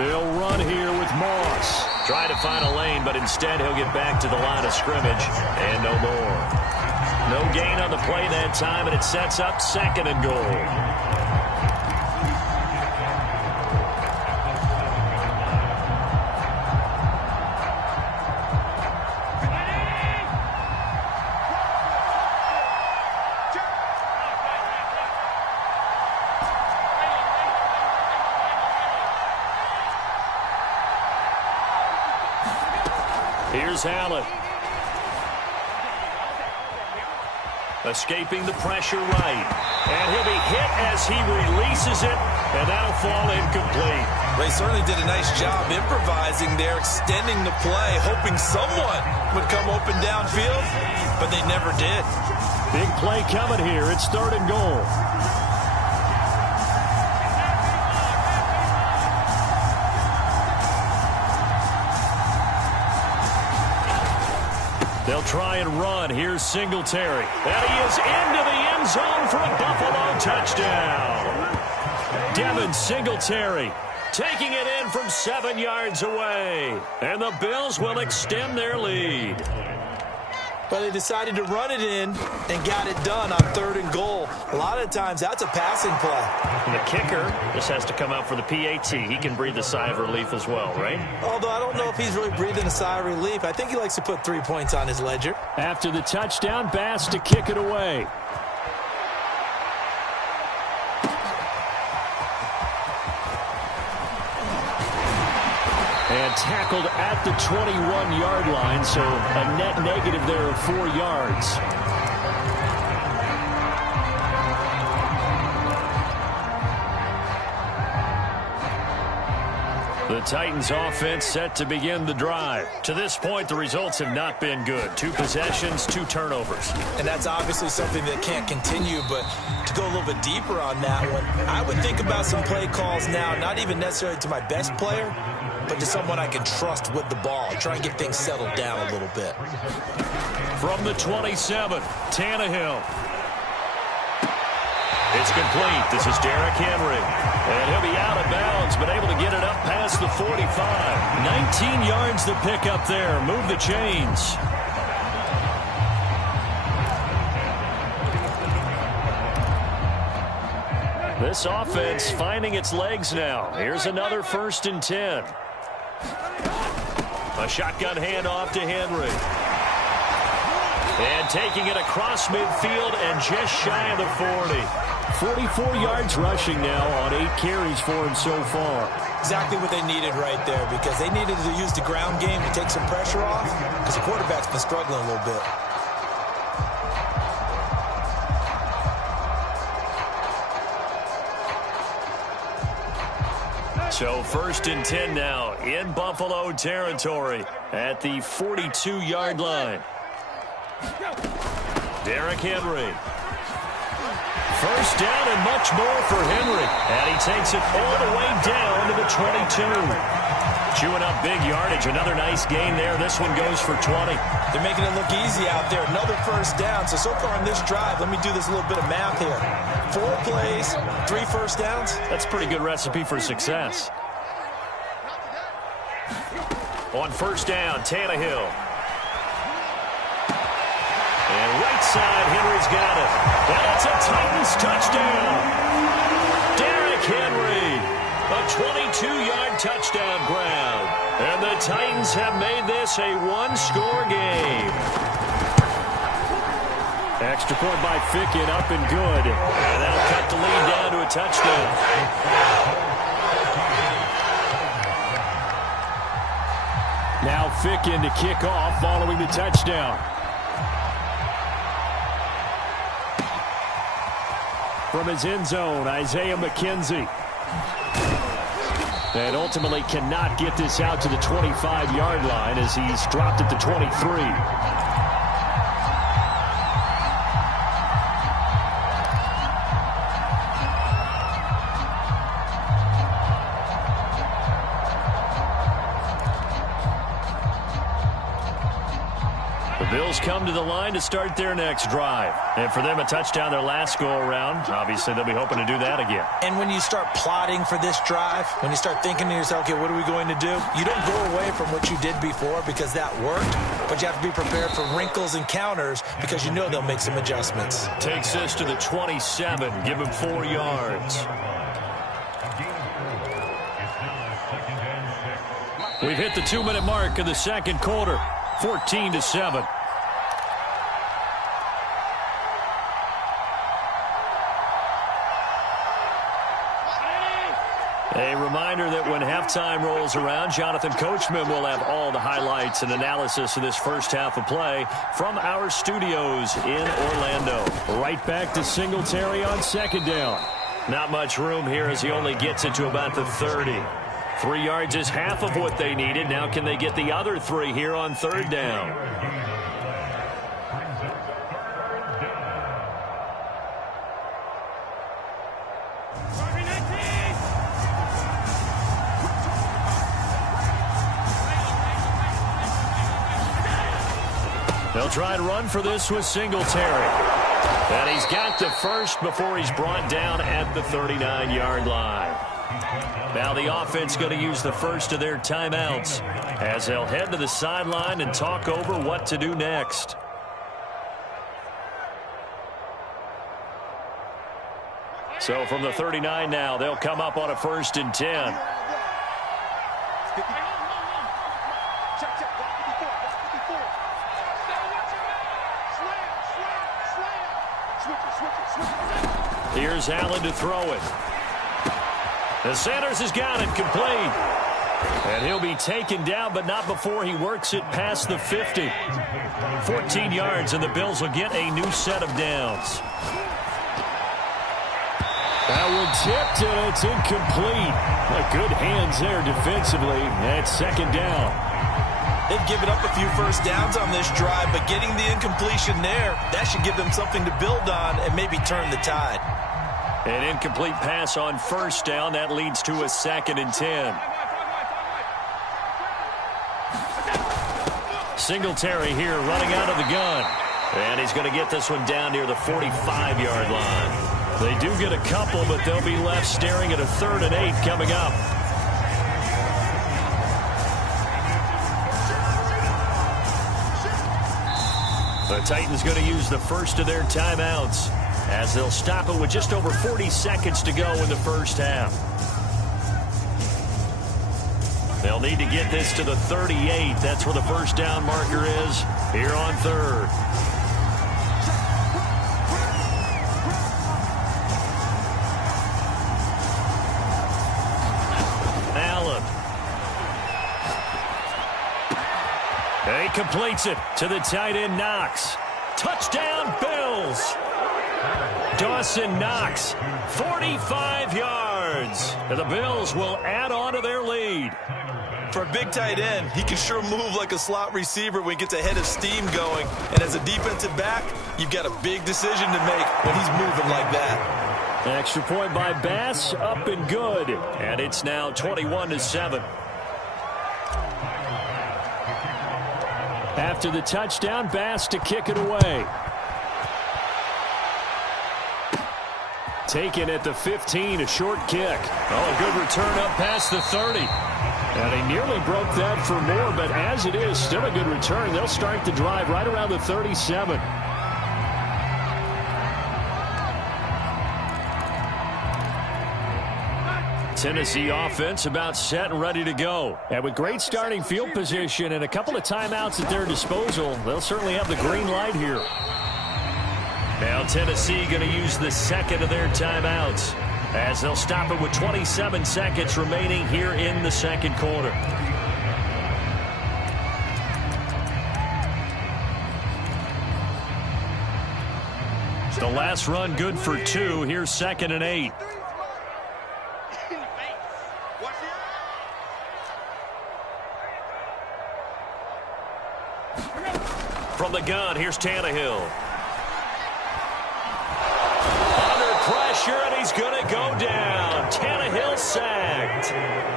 They'll run here with Moss. Trying to find a lane, but instead he'll get back to the line of scrimmage and no more. No gain on the play that time, and it sets up 2nd and goal. Here's Allen. Escaping the pressure right. And he'll be hit as he releases it, and that'll fall incomplete. They certainly did a nice job improvising there, extending the play, hoping someone would come open downfield, but they never did. Big play coming here. It's 3rd and goal. They'll try and run. Here's Singletary. And he is into the end zone for a Buffalo touchdown. Devin Singletary taking it in from 7 yards away. And the Bills will extend their lead. But they decided to run it in and got it done on 3rd and goal. A lot of times that's a passing play. And the kicker just has to come out for the PAT. He can breathe a sigh of relief as well, right? Although I don't know if he's really breathing a sigh of relief. I think he likes to put 3 points on his ledger. After the touchdown, Bass to kick it away. And tackled at the 21-yard line, so a net negative there of 4 yards. The Titans offense set to begin the drive. To this point, the results have not been good. 2 possessions, 2 turnovers. And that's obviously something that can't continue, but to go a little bit deeper on that one, I would think about some play calls now, not even necessarily to my best player, but to someone I can trust with the ball. Try and get things settled down a little bit. From the 27, Tannehill. It's complete. This is Derrick Henry. And he'll be out of bounds, but able to get it up past the 45. 19 yards to pick up there. Move the chains. This offense finding its legs now. Here's another 1st and 10. A shotgun handoff to Henry. And taking it across midfield and just shy of the 40. 44 yards rushing now on 8 carries for him so far. Exactly what they needed right there, because they needed to use the ground game to take some pressure off, because the quarterback's been struggling a little bit. So 1st and 10 now in Buffalo territory at the 42-yard line. Derrick Henry. 1st down and much more for Henry. And he takes it all the way down to the 22. Chewing up big yardage. Another nice gain there. This one goes for 20. They're making it look easy out there. Another 1st down. So far in this drive, let me do this little bit of math here. 4 plays, 3 1st downs. That's a pretty good recipe for success. On 1st down, Tannehill. And right side, Henry's got it. And it's a Titans touchdown. Derrick Henry, a 22-yard touchdown grab. And the Titans have made this a 1-score game. Extra point by Fickett, up and good. And that'll cut the lead down to a touchdown. Now Fickett to kick off following the touchdown. From his end zone, Isaiah McKenzie. And ultimately cannot get this out to the 25-yard line as he's dropped at the 23. Bills come to the line to start their next drive. And for them, a touchdown their last go-around. Obviously, they'll be hoping to do that again. And when you start plotting for this drive, when you start thinking to yourself, okay, what are we going to do? You don't go away from what you did before because that worked, but you have to be prepared for wrinkles and counters because you know they'll make some adjustments. Takes this to the 27. Give him 4 yards. We've hit the 2-minute mark of the second quarter. 14-7. A reminder that when halftime rolls around, Jonathan Coachman will have all the highlights and analysis of this first half of play from our studios in Orlando. Right back to Singletary on second down. Not much room here as he only gets it to about the 30. 3 yards is half of what they needed. Now can they get the other 3 here on third down? They'll try and run for this with Singletary. And he's got the first before he's brought down at the 39-yard line. Now the offense going to use the first of their timeouts as they'll head to the sideline and talk over what to do next. So from the 39 now, they'll come up on a 1st and 10. Here's Allen to throw it. And Sanders has got it complete. And he'll be taken down, but not before he works it past the 50. 14 yards, and the Bills will get a new set of downs. That one tipped, and it's incomplete. Good hands there defensively. That's second down. They've given up a few first downs on this drive, but getting the incompletion there, that should give them something to build on and maybe turn the tide. An incomplete pass on first down. That leads to a 2nd and 10. Singletary here running out of the gun. And he's going to get this one down near the 45-yard line. They do get a couple, but they'll be left staring at a 3rd and 8 coming up. The Titans going to use the first of their timeouts as they'll stop it with just over 40 seconds to go in the first half. They'll need to get this to the 38. That's where the first down marker is here on 3rd. Allen. He completes it to the tight end Knox. Touchdown Bills. Dawson Knox, 45 yards. And the Bills will add on to their lead. For a big tight end, he can sure move like a slot receiver when he gets a head of steam going. And as a defensive back, you've got a big decision to make when he's moving like that. Extra point by Bass, up and good. And it's now 21-7. After the touchdown, Bass to kick it away. Taken at the 15, a short kick. Oh, a good return up past the 30. And he nearly broke that for more, but as it is, still a good return. They'll start the drive right around the 37. Tennessee offense about set and ready to go. And with great starting field position and a couple of timeouts at their disposal, they'll certainly have the green light here. Now Tennessee going to use the second of their timeouts as they'll stop it with 27 seconds remaining here in the second quarter. The last run good for 2. Here's 2nd and 8. From the gun, here's Tannehill. Under pressure, and he's going to go down. Tannehill sacked.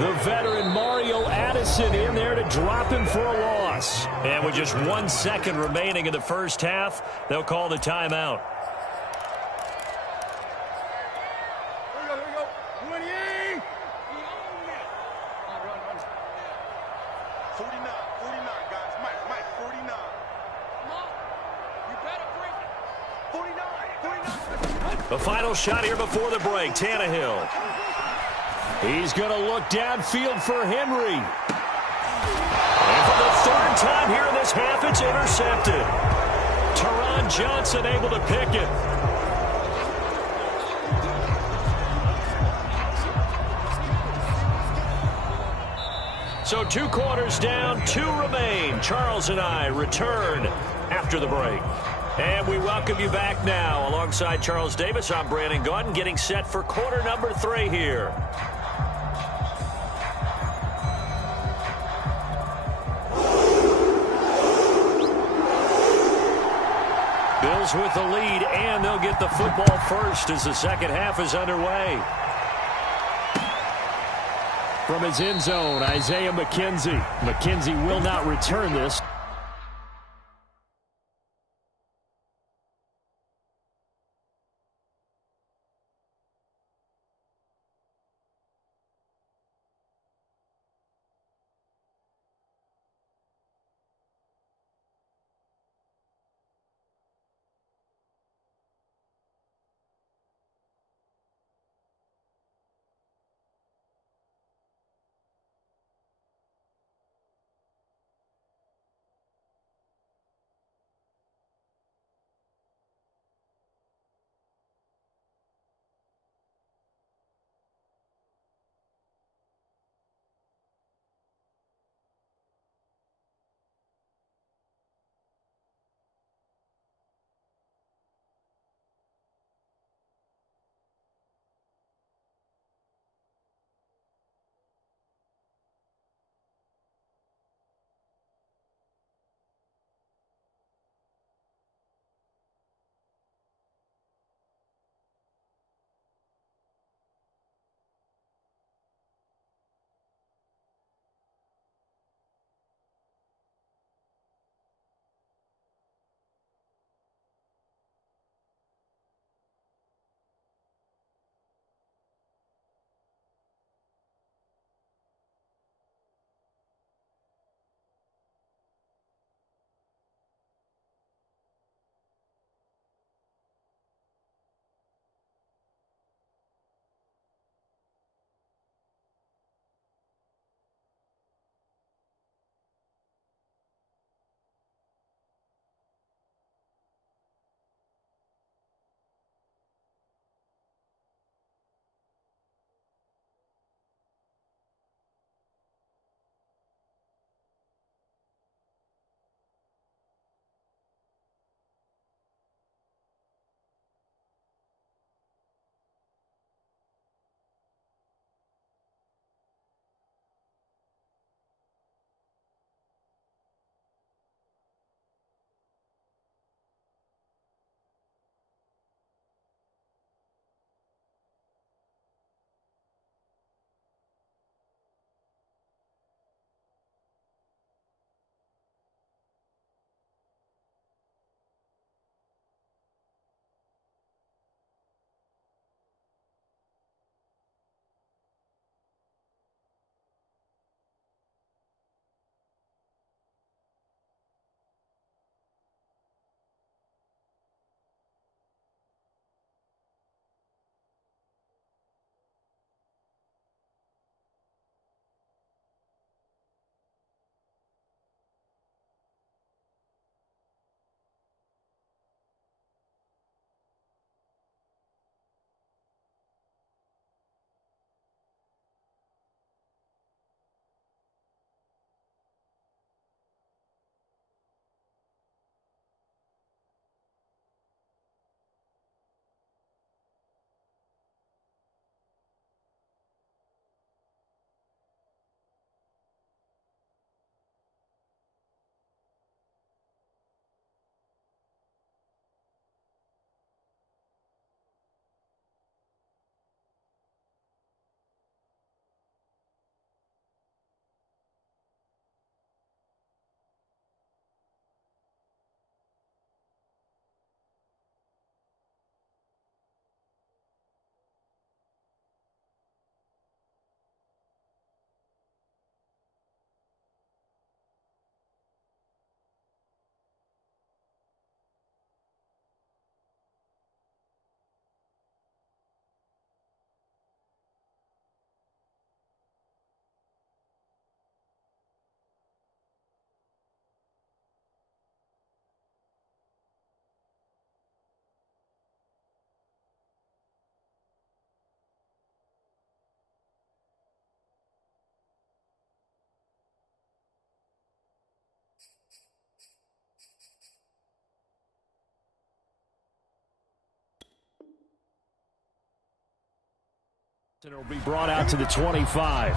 The veteran Mario Addison in there to drop him for a loss. And with just 1 second remaining in the first half, they'll call the timeout. The final shot here before the break, Tannehill. He's going to look downfield for Henry. And for the third time here in this half, it's intercepted. Teron Johnson able to pick it. So 2 quarters down, 2 remain. Charles and I return after the break. And we welcome you back now. Alongside Charles Davis, I'm Brandon Gaudin, getting set for quarter number 3 here. Bills with the lead, and they'll get the football first as the second half is underway. From his end zone, Isaiah McKenzie. McKenzie will not return this. It'll be brought out to the 25.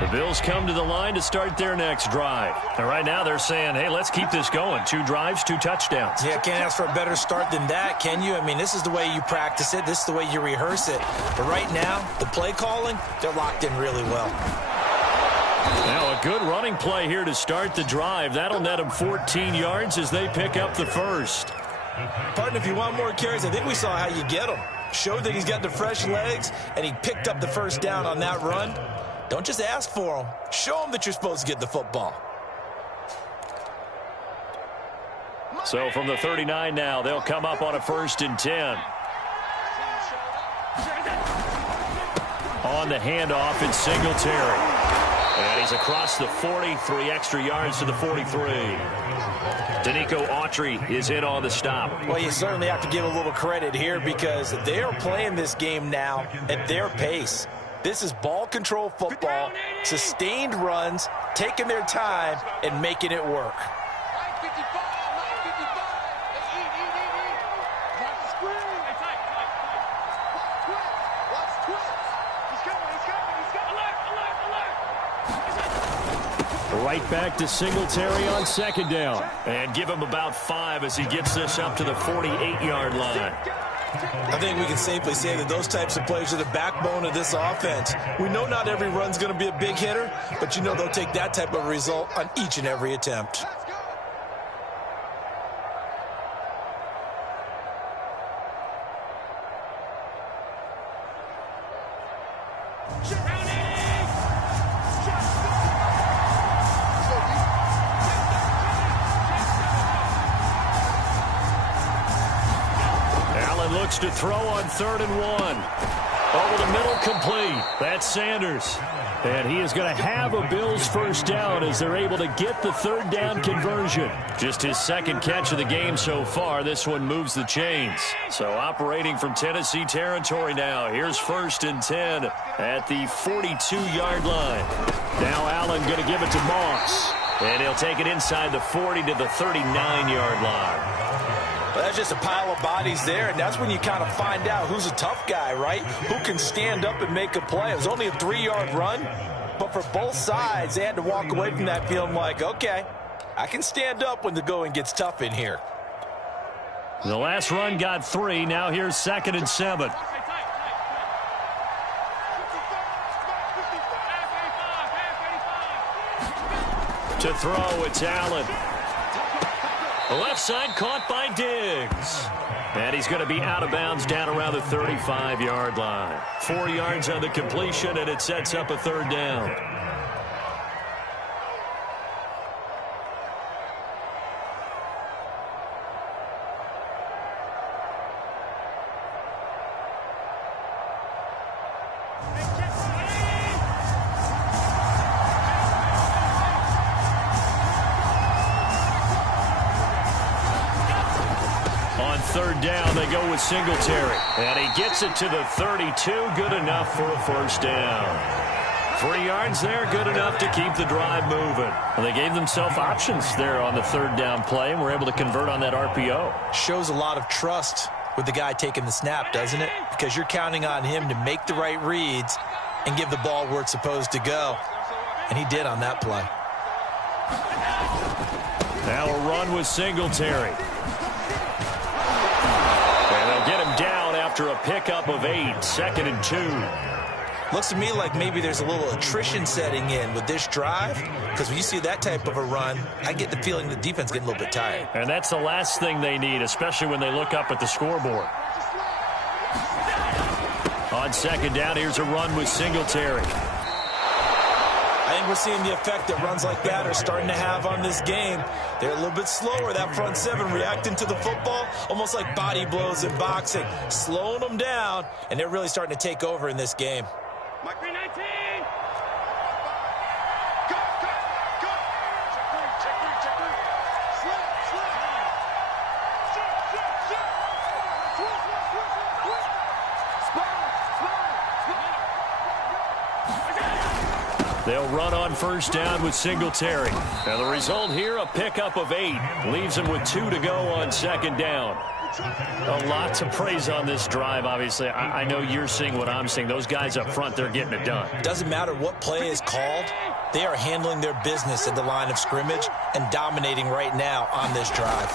The Bills come to the line to start their next drive. And right now they're saying, hey, let's keep this going. 2 drives, 2 touchdowns. Yeah, can't ask for a better start than that, can you? I mean, this is the way you practice it. This is the way you rehearse it. But right now, the play calling, they're locked in really well. Now a good running play here to start the drive. That'll net them 14 yards as they pick up the first. Partner, if you want more carries, I think we saw how you get them. Showed that he's got the fresh legs, and he picked up the first down on that run. Don't just ask for them. Show them that you're supposed to get the football. So from the 39 now, they'll come up on a 1st and 10. On the handoff, it's Singletary. And he's across the 40, 3 extra yards to the 43. Danico Autry is in on the stop. Well, you certainly have to give a little credit here because they are playing this game now at their pace. This is ball control football, sustained runs, taking their time, and making it work. Right back to Singletary on 2nd down. And give him about 5 as he gets this up to the 48-yard line. I think we can safely say that those types of plays are the backbone of this offense. We know not every run's going to be a big hitter, but you know they'll take that type of result on each and every attempt. Looks to throw on 3rd and 1. Over the middle, complete. That's Sanders. And he is going to have a Bills first down as they're able to get the 3rd down conversion. Just his 2nd catch of the game so far. This one moves the chains. So operating from Tennessee territory now. Here's 1st and 10 at the 42-yard line. Now Allen going to give it to Moss. And he'll take it inside the 40 to the 39-yard line. Well, that's just a pile of bodies there, and that's when you kind of find out who's a tough guy, right? Who can stand up and make a play. It was only a 3-yard run, but for both sides, they had to walk away from that feeling like, okay, I can stand up when the going gets tough in here. The last run got 3. Now here's 2nd and 7. To throw, it's Allen. The left side caught by Diggs. And he's going to be out of bounds down around the 35-yard line. 4 yards on the completion, and it sets up a 3rd down. On 3rd down, they go with Singletary. And he gets it to the 32. Good enough for a first down. 3 yards there, good enough to keep the drive moving. And they gave themselves options there on the 3rd down play and were able to convert on that RPO. Shows a lot of trust with the guy taking the snap, doesn't it? Because you're counting on him to make the right reads and give the ball where it's supposed to go. And he did on that play. Now a run with Singletary. And they'll get him down after a pickup of 8, 2nd and 2. Looks to me like maybe there's a little attrition setting in with this drive, because when you see that type of a run, I get the feeling the defense getting a little bit tired. And that's the last thing they need, especially when they look up at the scoreboard. On 2nd down, here's a run with Singletary. I think we're seeing the effect that runs like that are starting to have on this game. They're a little bit slower, that front seven, reacting to the football, almost like body blows in boxing, slowing them down, and they're really starting to take over in this game. Mark 319. Go. Check 3. Slip. They'll run on first down with Singletary. And the result here, a pickup of 8. Leaves them with 2 to go on second down. A lot to praise on this drive, obviously. I know you're seeing what I'm seeing. Those guys up front, they're getting it done. Doesn't matter what play is called. They are handling their business at the line of scrimmage and dominating right now on this drive.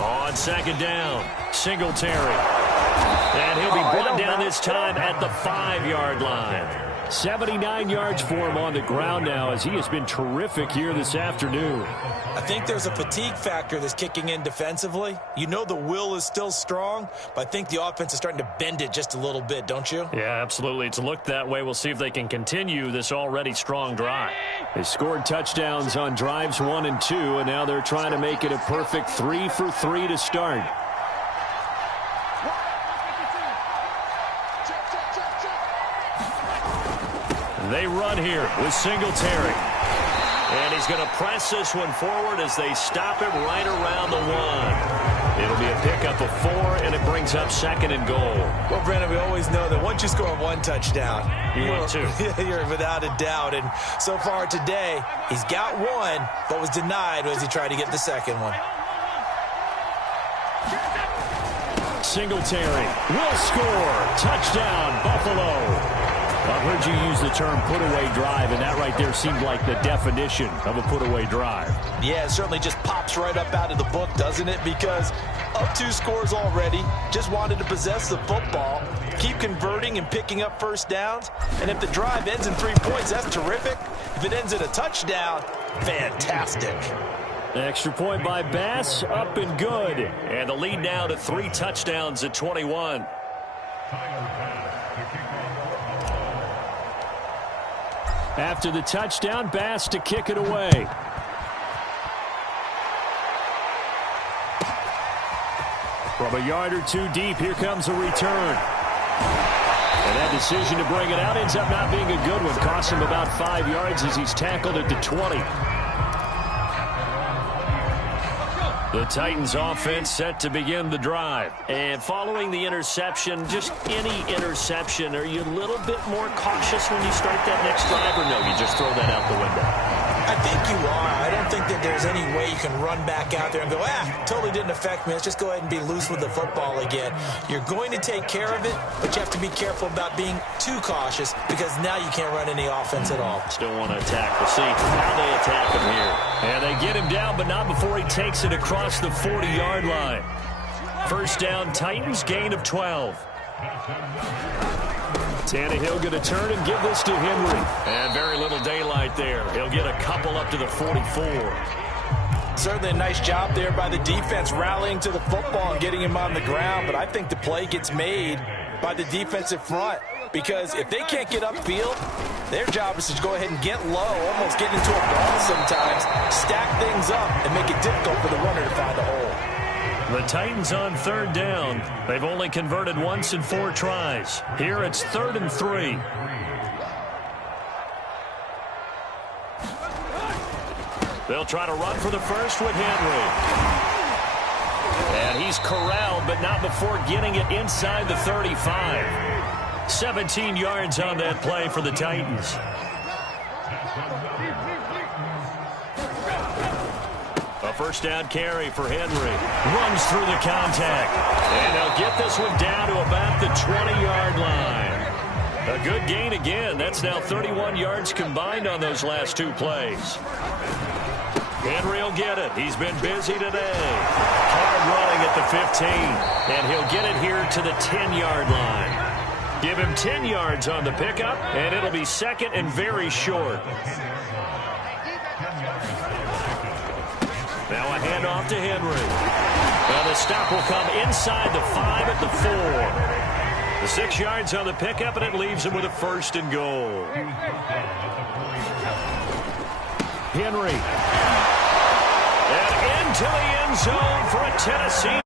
On second down, Singletary. And he'll be brought down this time at the 5-yard line. 79 yards for him on the ground now as he has been terrific here this afternoon. I think there's a fatigue factor that's kicking in defensively. You know the will is still strong, but I think the offense is starting to bend it just a little bit, don't you? Yeah, absolutely. It's looked that way. We'll see if they can continue this already strong drive. They scored touchdowns on drives 1 and 2, and now they're trying to make it a perfect 3 for 3 to start. They run here with Singletary. And he's going to press this one forward as they stop him right around the 1. It'll be a pickup of 4, and it brings up 2nd and goal. Well, Brandon, we always know that once you score 1 touchdown, you're 2. You're without a doubt. And so far today, he's got 1, but was denied as he tried to get the 2nd one. Singletary will score. Touchdown, Buffalo. I've heard you use the term put-away drive, and that right there seemed like the definition of a put-away drive. Yeah, it certainly just pops right up out of the book, doesn't it? Because up 2 scores already, just wanted to possess the football, keep converting and picking up first downs. And if the drive ends in 3 points, that's terrific. If it ends in a touchdown, fantastic. Extra point by Bass, up and good. And the lead now to 3 touchdowns at 21. After the touchdown, Bass to kick it away. From a yard or 2 deep, here comes a return. And that decision to bring it out ends up not being a good one. Costs him about 5 yards as he's tackled at the 20. The Titans offense set to begin the drive. And following the interception, just any interception, are you a little bit more cautious when you start that next drive, or no, you just throw that out the window? I think you are. I don't think that there's any way you can run back out there and go, totally didn't affect me. Let's just go ahead and be loose with the football again. You're going to take care of it, but you have to be careful about being too cautious because now you can't run any offense at all. Still want to attack. We'll see how they attack him here. And they get him down, but not before he takes it across the 40-yard line. First down, Titans, gain of 12. Tannehill going to turn and give this to Henry. And very little daylight there. He'll get a couple up to the 44. Certainly a nice job there by the defense rallying to the football and getting him on the ground. But I think the play gets made by the defensive front. Because if they can't get upfield, their job is to go ahead and get low, almost get into a ball sometimes, stack things up, and make it difficult for the runner to find a hole. The Titans on third down. They've only converted once in 4 tries. Here it's 3rd and 3. They'll try to run for the first with Henry. And he's corralled, but not before getting it inside the 35. 17 yards on that play for the Titans. A first down carry for Henry. Runs through the contact. And they'll get this one down to about the 20-yard line. A good gain again. That's now 31 yards combined on those last 2 plays. Henry will get it. He's been busy today. Hard running at the 15. And he'll get it here to the 10-yard line. Give him 10 yards on the pickup, and it'll be 2nd and very short. Now a handoff to Henry. Well, the stop will come inside the 5 at the 4. The 6 yards on the pickup, and it leaves him with a 1st and goal. Henry. And into the end zone for a Tennessee.